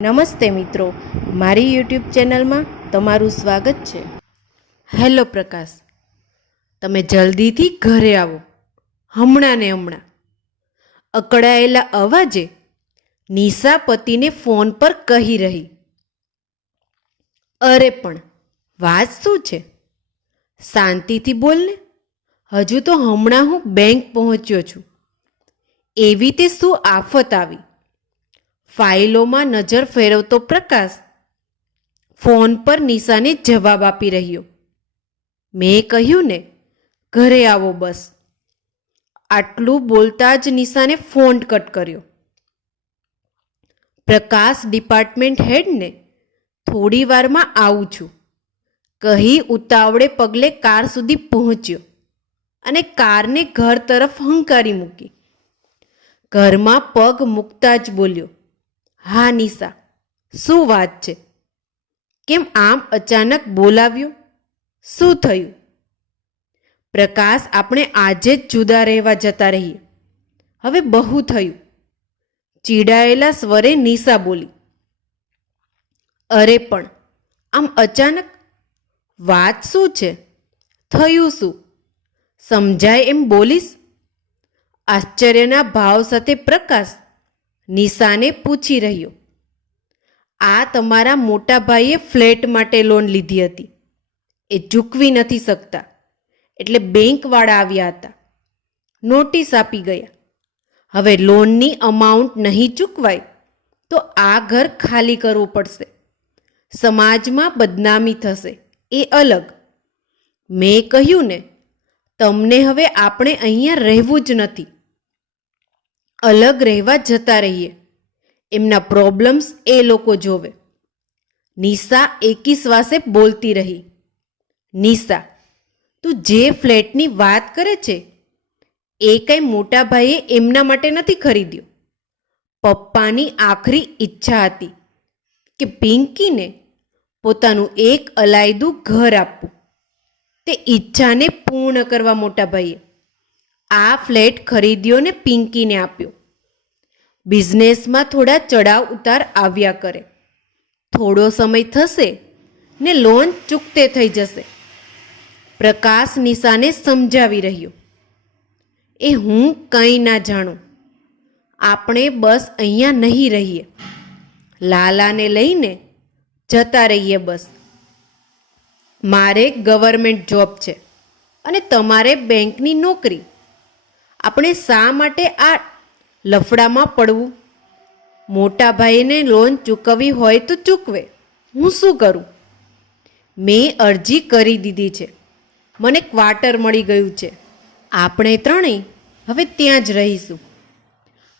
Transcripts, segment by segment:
નમસ્તે મિત્રો, મારી યુટ્યુબ ચેનલમાં તમારું સ્વાગત છે. હેલો પ્રકાશ, તમે જલ્દીથી ઘરે આવો, હમણાં ને હમણાં. અકળાયેલા અવાજે નિશા પતિને ફોન પર કહી રહી. અરે પણ વાત શું છે? શાંતિથી બોલને. હજુ તો હમણાં હું બેંક પહોંચ્યો છું. એવી તે શું આફત આવી? ફાઇલોમાં નજર ફેરવતો પ્રકાશ ફોન પર નિશાને જવાબ આપી રહ્યો. મેં કહ્યું ને, ઘરે આવો બસ. આટલું બોલતા જ નિશાને ફોન કટ કર્યો. પ્રકાશ ડિપાર્ટમેન્ટ હેડને થોડી વારમાં આવું છું કહી ઉતાવળે પગલે કાર સુધી પહોંચ્યો અને કારને ઘર તરફ હંકારી મૂકી. ઘરમાં પગ મૂકતા જ બોલ્યો, હા નિશા, શું વાત છે? કેમ આમ અચાનક બોલાવ્યો? શું થયું? પ્રકાશ, આપણે આજે જ જુદા રહેવા જતા રહીએ. હવે બહુ થયું, ચીડાયેલા સ્વરે નિશા બોલી. અરે પણ આમ અચાનક? વાત શું છે? થયું શું? સમજાય એમ બોલીશ. આશ્ચર્યના ભાવ સાથે પ્રકાશ નિશાને પૂછી રહ્યો. આ તમારા મોટા ભાઈએ ફ્લેટ માટે લોન લીધી હતી, એ ચૂકવી નથી શકતા, એટલે બેંકવાળા આવ્યા હતા, નોટિસ આપી ગયા. હવે લોનની અમાઉન્ટ નહીં ચૂકવાય તો આ ઘર ખાલી કરવું પડશે. સમાજમાં બદનામી થશે, એ અલગ. મેં કહ્યું ને, તમને હવે આપણે અહીંયા રહેવું જ નથી, અલગ રહેવા જતા રહીએ. એમના પ્રોબ્લેમ્સ એ લોકો જોવે. નિશા એકી શ્વાસે બોલતી રહી. નિશા, તું જે ફ્લેટની વાત કરે છે એ કંઈ મોટા ભાઈએ એમના માટે નથી ખરીદ્યો. પપ્પાની આખરી ઈચ્છા હતી કે પિંકીને પોતાનું એક અલાયદું ઘર આપવું. તે ઈચ્છાને પૂર્ણ કરવા મોટા ભાઈએ આ ફ્લેટ ખરીદ્યો ને પિંકીને આપ્યો. બિઝનેસમાં થોડા ચડાવ ઉતાર આવ્યા કરે, થોડો સમય થશે ને લોન ચૂકતે થઈ જશે. પ્રકાશ નિશાને સમજાવી રહ્યો. એ હું કંઈ ના જાણું. આપણે બસ અહીંયા નહીં રહીએ, લાલાને લઈને જતા રહીએ બસ. મારે ગવર્મેન્ટ જોબ છે અને તમારે બેંકની નોકરી. આપણે શા માટે આ લફડામાં પડવું? મોટા ભાઈને લોન ચૂકવવી હોય તો ચૂકવે, હું શું કરું? મેં અરજી કરી દીધી છે, મને ક્વાર્ટર મળી ગયું છે. આપણે ત્રણેય હવે ત્યાં જ રહીશું.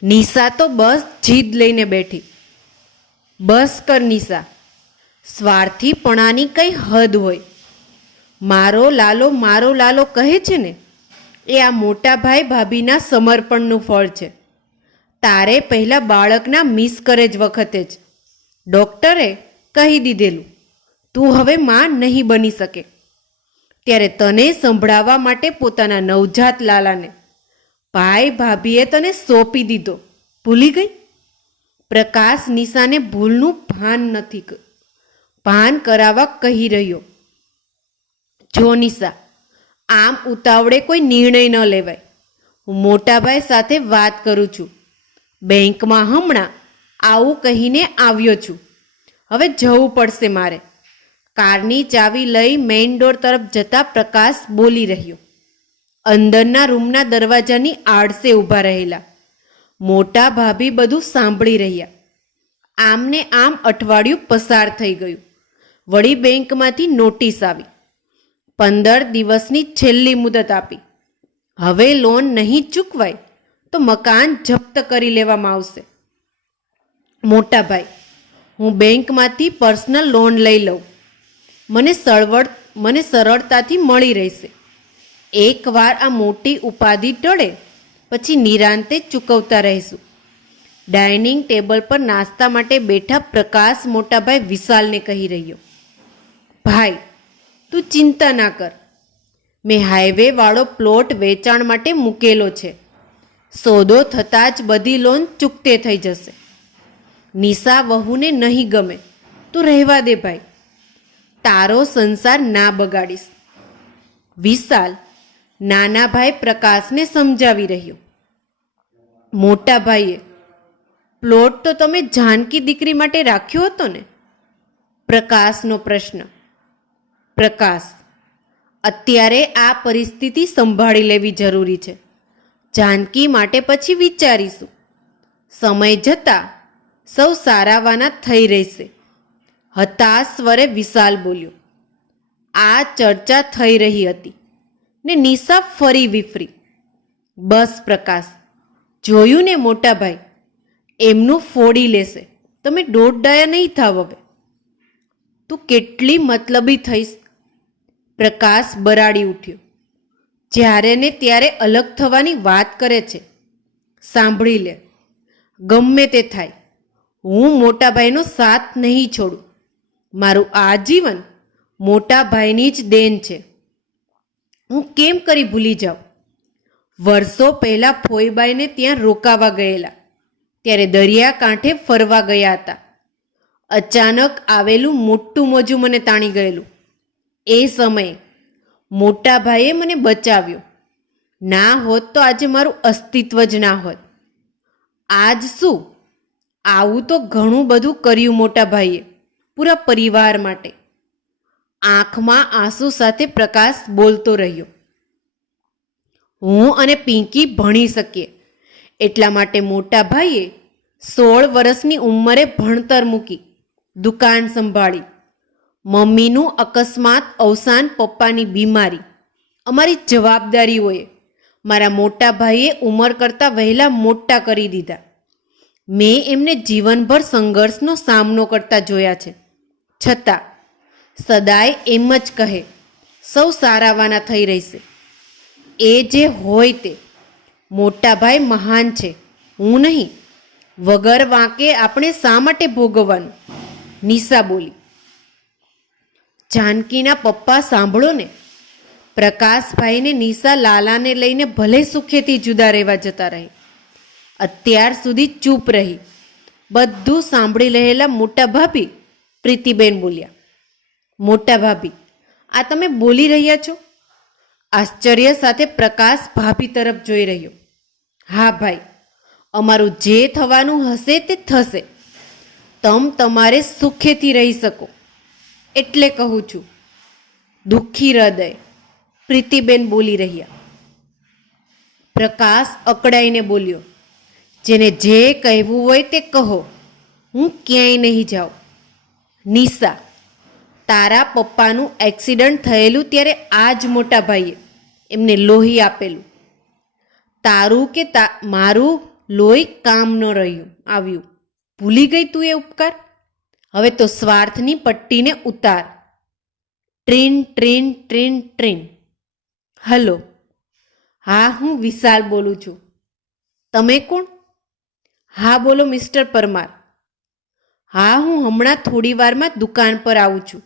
નિશા તો બસ જીદ લઈને બેઠી. બસ કર નિશા, સ્વાર્થીપણાની કંઈ હદ હોય. મારો લાલો કહે છે ને, એ આ મોટા ભાઈ ભાભીના સમર્પણનું ફળ છે. તારે પહેલાં બાળકના મિસકેરેજ વખતે જ ડૉક્ટરે કહી દીધેલું, તું હવે માં નહીં બની શકે. ત્યારે તને સંભળાવવા માટે પોતાના નવજાત લાલાને ભાઈ ભાભીએ તને સોંપી દીધો. ભૂલી ગઈ? પ્રકાશ નિશાને ભૂલનું ભાન કરાવવા કહી રહ્યો. જો નિશા, આમ ઉતાવળે કોઈ નિર્ણય ન લેવાય. હું મોટાભાઈ સાથે વાત કરું છું. બેંકમાં હમણાં આવું કહીને આવ્યો છું. હવે જવું પડશે મારે. કારની ચાવી લઈ મેઇન ડોર તરફ જતા પ્રકાશ બોલી રહ્યો. અંદરના રૂમના દરવાજાની આડસે ઊભા રહેલા મોટા ભાભી બધું સાંભળી રહ્યા. આમને આમ અઠવાડિયું પસાર થઈ ગયું. વળી બેંકમાંથી નોટિસ આવી. 15 દિવસની છેલ્લી મુદત આપી. હવે લોન નહીં ચૂકવાય તો મકાન જપ્ત કરી લેવામાં આવશે. મોટા ભાઈ, હું બેંકમાંથી પર્સનલ લોન લઈ લઉં, મને સરળતાથી મળી રહેશે. એકવાર આ મોટી ઉપાધિ ટળે પછી નિરાંતે ચૂકવતા રહીશું. ડાઇનિંગ ટેબલ પર નાસ્તા માટે બેઠા પ્રકાશ મોટાભાઈ વિશાલને કહી રહ્યો. ભાઈ, તું ચિંતા ના કર. મેં હાઈવે વાળો પ્લોટ વેચાણ માટે મૂકેલો છે. સોદો થતાં જ બધી લોન ચૂકતે થઈ જશે. નિશા વહુને નહીં ગમે તો રહેવા દે ભાઈ, તારો સંસાર ના બગાડીશ. વિશાલ નાના ભાઈ પ્રકાશને સમજાવી રહ્યો. મોટા ભાઈએ, પ્લોટ તો તમે જાનકી દીકરી માટે રાખ્યો હતો ને? પ્રકાશનો પ્રશ્ન. પ્રકાશ, અત્યારે આ પરિસ્થિતિ સંભાળી લેવી જરૂરી છે. જાનકી માટે પછી વિચારીશું. સમય જતાં સૌ સારાવાના થઈ રહેશે. હતાશ સ્વરે વિશાલ બોલ્યો. આ ચર્ચા થઈ રહી હતી ને નિશા ફરી વિફરી. બસ પ્રકાશ, જોયું ને મોટા ભાઈ, એમનું ફોડી લેશે. તમે દોઢ ડાયા નહીં થાવ હવે. તું કેટલી મતલબી થઈશ. પ્રકાશ બરાડી ઉઠ્યો. જ્યારે ને ત્યારે અલગ થવાની વાત કરે છે. સાંભળી લે, ગમે તે થાય, હું મોટા ભાઈનો સાથ નહીં છોડું. મારું આજીવન મોટા ભાઈની જ દેન છે. હું કેમ કરી ભૂલી જાઉં? વર્ષો પહેલાં ફોઈબાઈને ત્યાં રોકાવા ગયેલા, ત્યારે દરિયાકાંઠે ફરવા ગયા હતા. અચાનક આવેલું મોટું મોજું મને તાણી ગયેલું. એ સમયે મોટા ભાઈએ મને બચાવ્યો. ના હોત તો આજે મારું અસ્તિત્વ જ ના હોત. આજ શું, આવું તો ઘણું બધું કર્યું મોટા ભાઈએ પૂરા પરિવાર માટે. આંખમાં આંસુ સાથે પ્રકાશ બોલતો રહ્યો. હું અને પિંકી ભણી શકીએ એટલા માટે મોટા ભાઈએ 16 વર્ષની ઉંમરે ભણતર મૂકી, દુકાન સંભાળી. મમ્મીનું અકસ્માત અવસાન, પપ્પાની બીમારી, અમારી જવાબદારીઓએ મારા મોટા ભાઈએ ઉંમર કરતાં વહેલા મોટા કરી દીધા. મેં એમને જીવનભર સંઘર્ષનો સામનો કરતા જોયા છે. છતાં સદાય એમ જ કહે, સૌ સારાવાના થઈ રહેશે. એ જે હોય તે, મોટા ભાઈ મહાન છે, હું નહીં. વગર વાંકે આપણે શા માટે ભોગવવાનું? નિશા બોલી. જાનકીના પપ્પા સાંભળો ને. પ્રકાશભાઈને નિશા લાલાને લઈને ભલે સુખેથી જુદા રહેવા જતા રહે. અત્યાર સુધી ચૂપ રહી. બધું સાંભળી રહેલા મોટા ભાભી પ્રીતિબેન બોલ્યા. મોટા ભાભી, આ તમે બોલી રહ્યા છો? આશ્ચર્ય સાથે પ્રકાશ ભાભી તરફ જોઈ રહ્યો. હા ભાઈ, અમારું જે થવાનું હશે તે થશે. તમારે સુખેથી રહી શકો એટલે કહું છું. દુઃખી હૃદય પ્રીતિબેન બોલી રહ્યા. પ્રકાશ અકળાઈને બોલ્યો. જેને જે કહેવું હોય તે કહો, હું ક્યાંય નહીં જાઉં. નિશા, તારા પપ્પાનું એક્સિડન્ટ થયેલું ત્યારે આ જ મોટા ભાઈએ એમને લોહી આપેલું. તારું કે મારું લોહી કામ ન રહ્યું આવ્યું. ભૂલી ગઈ તું એ ઉપકાર? હવે તો સ્વાર્થની પટ્ટીને ઉતાર. Train train train train. Hello, હા, હું વિશાલ બોલું છું. તમે કોણ? હા બોલો મિસ્ટર પરમાર. હા, હું હમણાં થોડી વારમાં દુકાન પર આવું છું.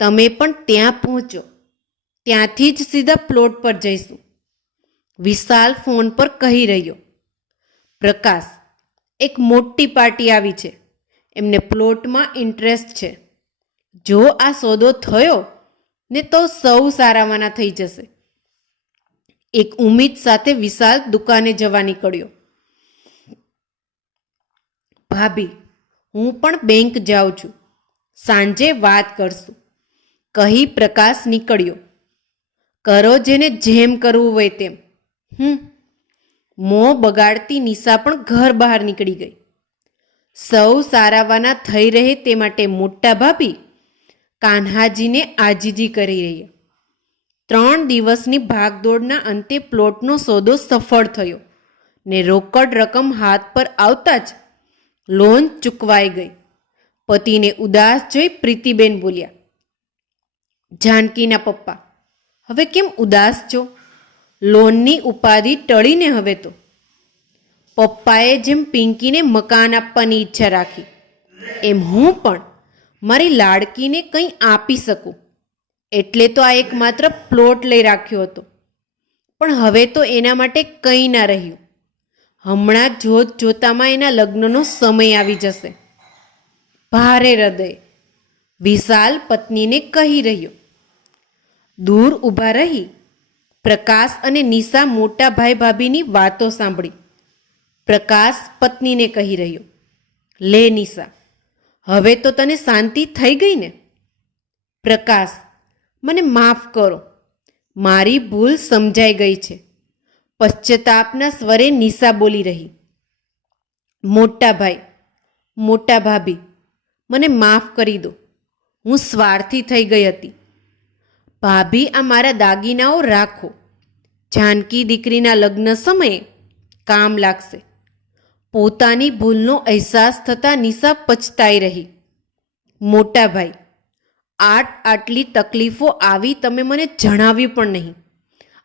તમે પણ ત્યાં પહોંચો, ત્યાંથી જ સીધા પ્લોટ પર જઈશું. વિશાલ ફોન પર કહી રહ્યો. પ્રકાશ, એક મોટી પાર્ટી આવી છે, એમને પ્લોટમાં ઇન્ટરેસ્ટ છે. જો આ સોદો થયો ને તો સૌ સારાવાના થઈ જશે. એક ઉમ્મીદ સાથે વિશાલ દુકાને જવા નીકળ્યો. ભાભી, હું પણ બેંક જાઉં છું, સાંજે વાત કરશું, કહી પ્રકાશ નીકળ્યો. કરો જેને જેમ કરવું હોય તેમ. મોં બગાડતી નિશા પણ ઘર બહાર નીકળી ગઈ. સૌ સારાવાના થઈ રહે તે માટે મોટા ભાભી કાન્હાજીને આજીજી કરી રહ્યા. 3 દિવસની ભાગદોડના અંતે પ્લોટનો સોદો સફળ થયો ને રોકડ રકમ હાથ પર આવતા જ લોન ચૂકવાઈ ગઈ. પતિને ઉદાસ જોઈ પ્રીતિબેન બોલ્યા. જાનકીના પપ્પા, હવે કેમ ઉદાસ છો? લોનની ઉપાધિ ટળીને હવે તો. પપ્પાએ જેમ પિંકીને મકાન આપવાની ઈચ્છા રાખી, એમ હું પણ મારી લાડકીને કંઈ આપી શકું એટલે તો આ એકમાત્ર પ્લોટ લઈ રાખ્યો હતો. પણ હવે તો એના માટે કંઈ ના રહ્યું. હમણાં જોત જોતામાં એના લગ્નનો સમય આવી જશે. ભારે હૃદય વિશાલ પત્નીને કહી રહ્યો. દૂર ઊભા રહી પ્રકાશ અને નિશા મોટા ભાઈ ભાભીની વાતો સાંભળી. પ્રકાશ પત્નીને કહી રહ્યો, લે નિશા, હવે તો તને શાંતિ થઈ ગઈ ને? પ્રકાશ, મને માફ કરો, મારી ભૂલ સમજાઈ ગઈ છે. પશ્ચાતાપના સ્વરે નિશા બોલી રહી. મોટા ભાઈ, મોટા ભાભી, મને માફ કરી દો, હું સ્વાર્થી થઈ ગઈ હતી. ભાભી, આ મારા દાગીનાઓ રાખો, જાનકી દીકરીના લગ્ન સમયે કામ લાગશે. પોતાની ભૂલનો અહેસાસ થતાં નિશા પછતાઈ રહી. મોટા ભાઈ, આટલી તકલીફો આવી તમે મને જણાવ્યું પણ નહીં.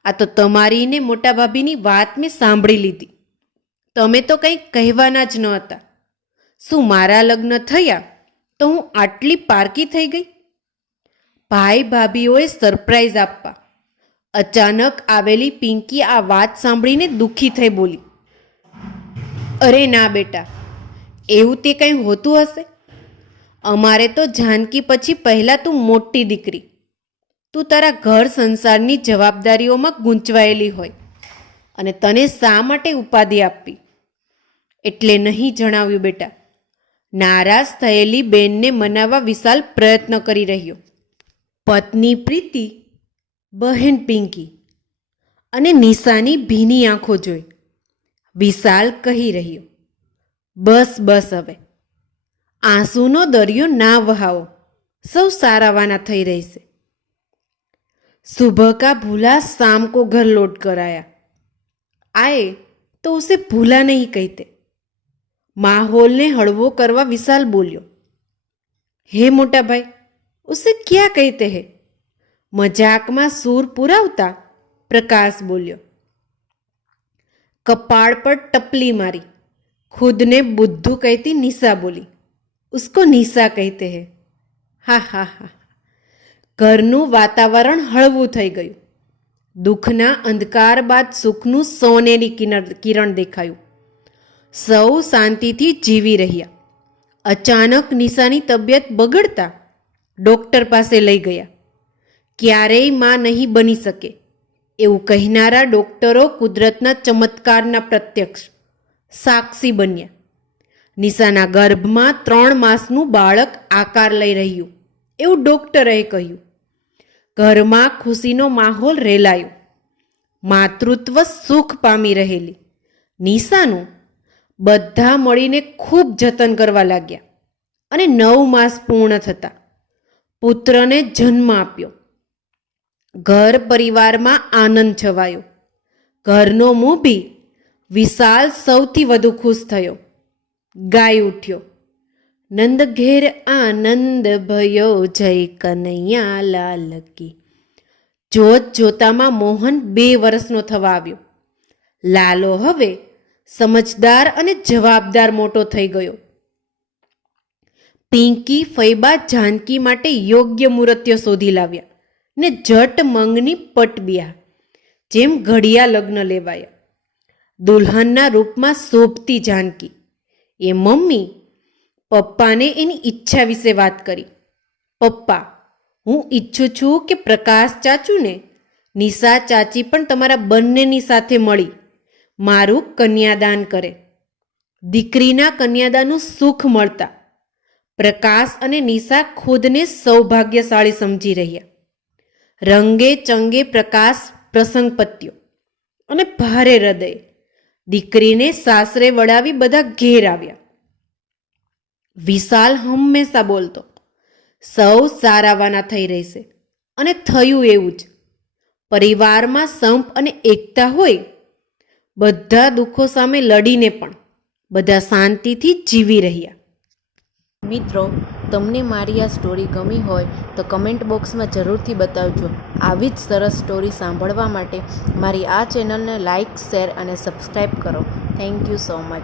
આ તો તમારી ને મોટા ભાભીની વાત મેં સાંભળી લીધી. તમે તો કંઈ કહેવાના જ ન હતા. શું મારા લગ્ન થયા તો હું આટલી પારકી થઈ ગઈ? ભાઈ ભાભીઓએ સરપ્રાઈઝ આપવા. અચાનક આવેલી પિંકી આ વાત સાંભળીને દુઃખી થઈ બોલી, અરે ના બેટા, એવું તે કંઈ હોતું હશે? અમારે તો જાનકી પછી પહેલાં તું મોટી દીકરી, તું તારા ઘર સંસારની જવાબદારીઓમાં ગૂંચવાયેલી હોય અને તને શા માટે ઉપાધિ આપવી? એટલે નહીં જણાવ્યું બેટા. નારાજ થયેલી બેનને મનાવવા વિશાલ પ્રયત્ન કરી રહ્યો. પત્ની પ્રીતિ, બહેન પિંકી અને નિશાની ભીની આંખો જોઈ વિશાલ કહી રહ્યો, બસ બસ, હવે આંસુનો દરિયો ના વહાવો, સૌ સારાવાના થઈ રહેશે. सुबह का भूला शाम को घर लौट कर आया, आए तो उसे भूला नहीं कहते. माहौल ने हड़वो करवा विशाल बोलियो, हे मोटा भाई, उसे क्या कहते हैं? मजाक में सूर पुरावता प्रकाश बोलियो. कपाड़ पर टपली मारी खुद ने बुद्धू कहती निशा बोली, उसको निशा कहते हैं. हा हा हा. ઘરનું વાતાવરણ હળવું થઈ ગયું. દુઃખના અંધકાર બાદ સુખનું સોનેરી કિરણ દેખાયું. સૌ શાંતિથી જીવી રહ્યા. અચાનક નિશાની તબિયત બગડતા ડૉક્ટર પાસે લઈ ગયા. ક્યારેય માં નહીં બની શકે એવું કહેનારા ડૉક્ટરો કુદરતના ચમત્કારના પ્રત્યક્ષ સાક્ષી બન્યા. નિશાના ગર્ભમાં 3 માસનું બાળક આકાર લઈ રહ્યું એવું ડૉક્ટરે કહ્યું. ઘરમાં ખુશીનો માહોલ રેલાયો. માતૃત્વ સુખ પામી રહેલી નિશાનું બધા મળીને ખૂબ જતન કરવા લાગ્યા અને 9 માસ પૂર્ણ થતાં પુત્રને જન્મ આપ્યો. ઘર પરિવારમાં આનંદ છવાયો. ઘરનો મોભી વિશાલ સૌથી વધુ ખુશ થયો. ગાઈ ઉઠ્યો, નંદ ઘેર આનંદ ભયો, જય કનૈયા લાલ કી. જોત જોતામાં મોહન 2 વર્ષનો થવા આવ્યો. લાલો હવે સમજદાર અને જવાબદાર મોટો થઈ ગયો. પિંકી ફૈબા જાનકી માટે યોગ્ય મૂર્તિઓ શોધી લાવ્યા ને જટ મંગની પટબિયા જેમ ઘડિયા લગ્ન લેવાયા. દુલ્હનના રૂપમાં શોભતી જાનકી એ મમ્મી પપ્પાને એની ઈચ્છા વિશે વાત કરી. પપ્પા, હું ઈચ્છું છું કે પ્રકાશ ચાચુને નિશા ચાચી પણ તમારા બંનેની સાથે મળી મારું કન્યાદાન કરે. દીકરીના કન્યાદાનનું સુખ મળતા પ્રકાશ અને નિશા ખુદને સૌભાગ્યશાળી સમજી રહ્યા. રંગે ચંગે પ્રકાશ પ્રસંગ પત્યો અને ભારે હૃદયે દીકરીને સાસરે વડાવી બધા ઘેર આવ્યા. વિશાલ હંમેશા બોલતો, સૌ સારાવાના થઈ રહેશે અને થયું એવું જ. પરિવારમાં સંપ અને એકતા હોય, બધા દુઃખો સામે લડીને પણ બધા શાંતિથી જીવી રહ્યા. મિત્રો, તમને મારી આ સ્ટોરી ગમી હોય તો કમેન્ટ બોક્સમાં જરૂરથી બતાવજો. આવી જ સરસ સ્ટોરી સાંભળવા માટે મારી આ ચેનલને લાઇક, શેર અને સબસ્ક્રાઈબ કરો. Thank you so much.